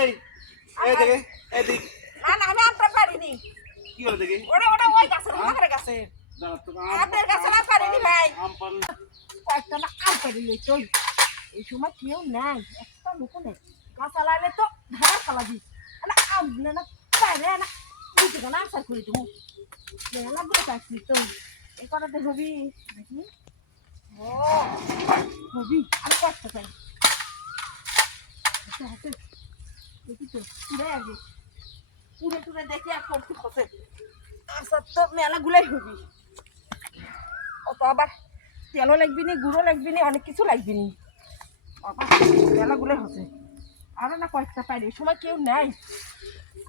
এই এই দেখে এই দিক না না আমি আমটা পারিনি। কি হলো দেখি ওটা ওটা ওই গাছের আমার গাছে। দাঁড়া তো আমাদের গাছে না পারিনি ভাই। আম পান কয়েকটা না আম পারিনি তুই। এই সময় কেউ নাই, একটা লোক নেই। গাছ লাগালে তো ধারা ফালা দি। না আম না পারে না। বুঝি না আসার করে তুমি। মেলা দিয়ে কাটছি তো। এই কটাতে হবি দেখি। ও হবি আর কষ্ট পাই। আচ্ছা হাতে দেখি তো পুরে আগে পুরে পুরে দেখি আর করতে খসে। আচ্ছা তো মেলা গুলাই হবি। ও তো আবার তেলও লাগবি নি, গুঁড়ো লাগবি নি, অনেক কিছু লাগবি নি। বাবা মেলা গুলাই হচ্ছে। আরো না কয়েকটা পাইনি, এই সময় কেউ নাই।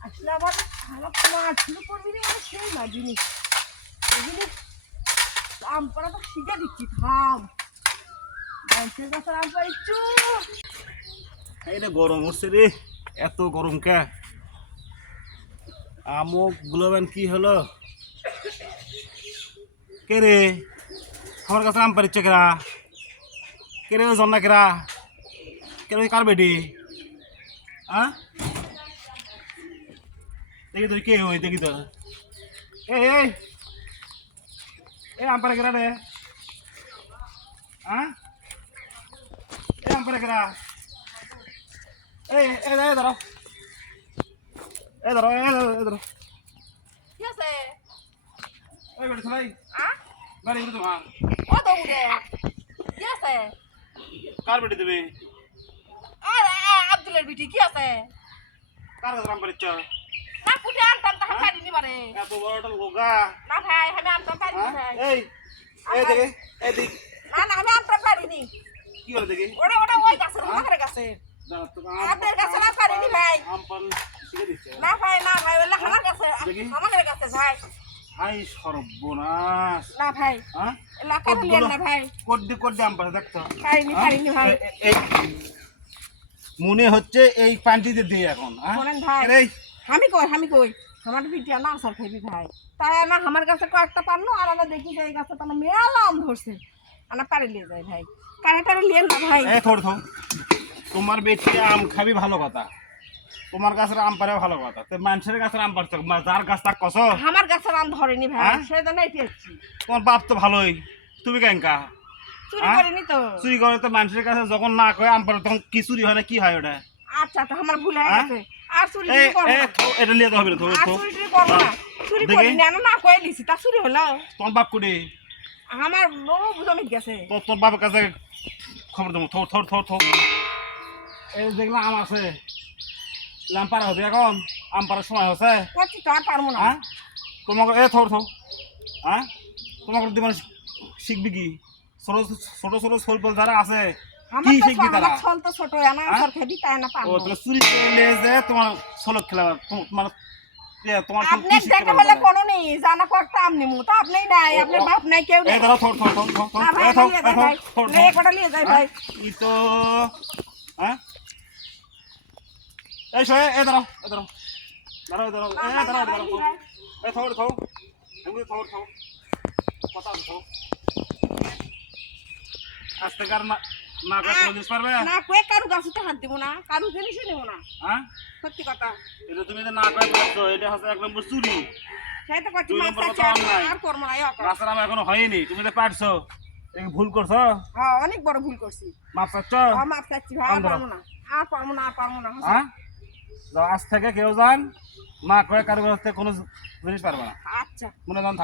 আসলে আবার আমার মাছ শুরু করবি নি, আমি সেই মাঝিনি এগুলি আম পাড়া তো শিখে দিচ্ছি। থাম গাছের গাছের আম পাড়িচ্ছু। এই রে গরম হচ্ছে রে, এত গরম কে? আমক গুলোবেন কি হলো? কে রে আমার কাছে আম পারিচ্ছে কেরা? কে রে জন্না কেরা? কে রে কার বেটি? হ্যাঁ দেখি তুই কে হই দেখি তো। এই এই এই আম পারে কেরা রে? হ্যাঁ এই আম পারে কেরা? এই এই এই ধরো এই ধরো এই ধরো এই ধরো কি আছে? এই বেটি সবাই আ বাড়ি ঘুরে তোমার ও দৌড়ে কি আছে? কার বেটি দেবে? আরে আব্দুলের বিটি কি আছে? কার কাছে আম পারিচ্ছ? না কুটে আনতাম তাহা পারিনি বারে। এত বড় একটা লোগা। না ভাই আমি আনতাম পারিনি ভাই। এই এই দেখে এই দিক না না আমি আনতাম পারিনি। কি হলো দেখি ওটা ওটা ওই গাছের আমার গাছে। দাঁড়া তো আমাদের গাছে না পারিনি ভাই। আম পান শিখে দিচ্ছে। না ভাই না ভাই ওলা আমার গাছে দেখি। আমাদের গাছে ভাই। হাই সর্বনাশ। না ভাই হ্যাঁ এলাকা দিলেন না ভাই। কোড্ডি আম পারে দেখতো। পারিনি পারিনি ভাই। এই মনে হচ্ছে এই পান্টিতে দিই এখন। শোনেন ভাই এই আমি কই আমার বিটিয়া না আসার খাইবি ভাই। তাই না আমার কাছে কয়েকটা পারলো আর আমরা দেখি যে এই গাছে তো মেলা আম ধরছে। আনা পারে লিয়ে যায় ভাই, কারে কারে লিয়েন না ভাই। এই থোড় থো তোমার বেটি আম খাবি ভালো কথা, তোমার গাছের আম পারে ভালো কথা, তো মানুষের গাছের আম পারছো যার গাছ তার কস। আমার গাছের আম ধরেনি ভাই, হ্যাঁ? সেই জন্য এটি আসছি। তোমার বাপ তো ভালোই, তুমি কেনকা চুরি করিনি তো। চুরি করে? তো মানুষের কাছে যখন না কয়ে আম পারে তখন কি চুরি হয় না কি হয় ওটা? আচ্ছা তো আমার ভুল হয়ে হ্যাঁ? গেছে। আর চুরি এই করবো না। এটা নিয়ে তো হবে না। আর চুরি করবো না। চুরি দেখি। করিনি আমি না কয়ে দিছি তা চুরি হলো। তোমার বাপ কুড়ি আমার বউ জমি গেছে। তোর বাপের কাছে খবর দেবো। থোর থোর থোর থোর এই দেখলাম আম আছে, আম পারা হবে এখন, আম পারার সময় হচ্ছে। করছি তো আর পারবো না। হ্যাঁ তোমাকে এ থোর থোর হ্যাঁ তোমাকে মানে শিখবি কি? ছোট ছোট ছোট শৈল যারা আছে আমার কি তো শিখবি তারা? ছল তো ছোট আমার হ্যাঁ? সর খাবি তাই না ও পারবো। তাহলে চুরি করলে যে তোমার ছোলক খেলা মানে তোমার আপনি কি শিখতে দেখে পারবে বলে না? কোনো নেই জানা কয়েকটা আম নিমু তো আপনি নাই, আপনার বাপ নাই, কেউ নেই। এই ধরো থোর থোর থোর থোর থোর না ভাই এই থোর নিয়ে এই যায় থোর ভাই, থোর লে কটা নিয়ে যায় ভাই। ই তো হ্যাঁ এই শোয়ে এই ধরো এই ধরো ধরো ধরো এই ধরো ধরো এই থোর থোর এমনি থোর থোর কথা থোর আস্তে কার না না করে জিনিস পারবে না কয়ে কারু গাছে তো হাত দিব না, কারু জিনিসই নেব না, হ্যাঁ? সত্যি কথা। এটা তুমি যে না করে পারছো এটা হচ্ছে এক নম্বর চুরি। সেই তো করছি দুই মাছ নম্বর চাচ্ছি কথা নাই। আর করবো না। রাস্তার আম এখনো হয়নি, তুমি যে পারছো তুমি ভুল করছো। হ্যাঁ অনেক বড় ভুল করছি। মাপ চাচ্ছ? মাছ চাচ্ছি ভাই, আর পারবো না আর পারবো না আর পারবো না। হ্যাঁ আজ থেকে কেউ যান না করে কারো কাছ থেকে কোনো জিনিস পারবে না, আচ্ছা মনে জন